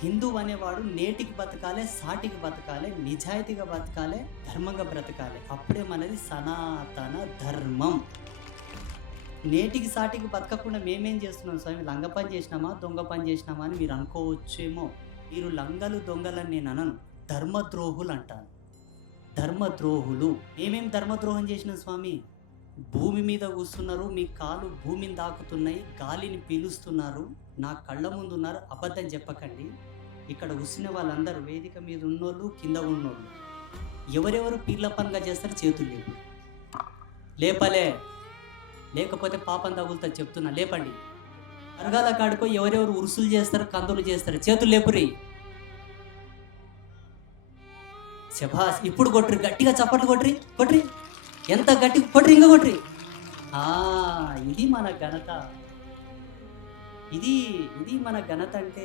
హిందూ అనేవాడు నేటికి బతకాలి, సాటికి బతకాలి, నిజాయితీగా బతకాలి, ధర్మంగా బ్రతకాలి. అప్పుడే మనది సనాతన ధర్మం. నేటికి సాటికి బతకకుండా మేమేం చేస్తున్నాం స్వామి? లంగ పని చేసినామా, దొంగ పని చేసినామా అని మీరు అనుకోవచ్చేమో. మీరు లంగలు దొంగలని నేను అనను, ధర్మద్రోహులు అంటాను. ధర్మద్రోహులు. మేమేం ధర్మద్రోహం చేసినాం స్వామి? భూమి మీద కూస్తున్నారు, మీ కాలు భూమిని తాకుతున్నాయి, గాలిని పీలుస్తున్నారు, నా కళ్ళ ముందు ఉన్నారు. అబద్ధం చెప్పకండి. ఇక్కడ కూర్చున్న వాళ్ళందరూ, వేదిక మీద ఉన్నోళ్ళు, కింద ఉన్నోళ్ళు, ఎవరెవరు పీర్ల పనిగా చేస్తారు? చేతులు లేవు. లేపలే, లేకపోతే పాపం తగులుతా చెప్తున్నా. లేపండి. అరగాల కాడుకో ఎవరెవరు ఉరుసులు చేస్తారు, కందులు చేస్తారు? చేతులు లేపురి. శభాస్. ఇప్పుడు కొట్రి, గట్టిగా చప్పట్లు కొట్రి, కొట్రి, ఎంత గట్టి కొట్రి, ఇంకా కొట్రి. ఇది మన ఘనత. ఇది మన ఘనత అంటే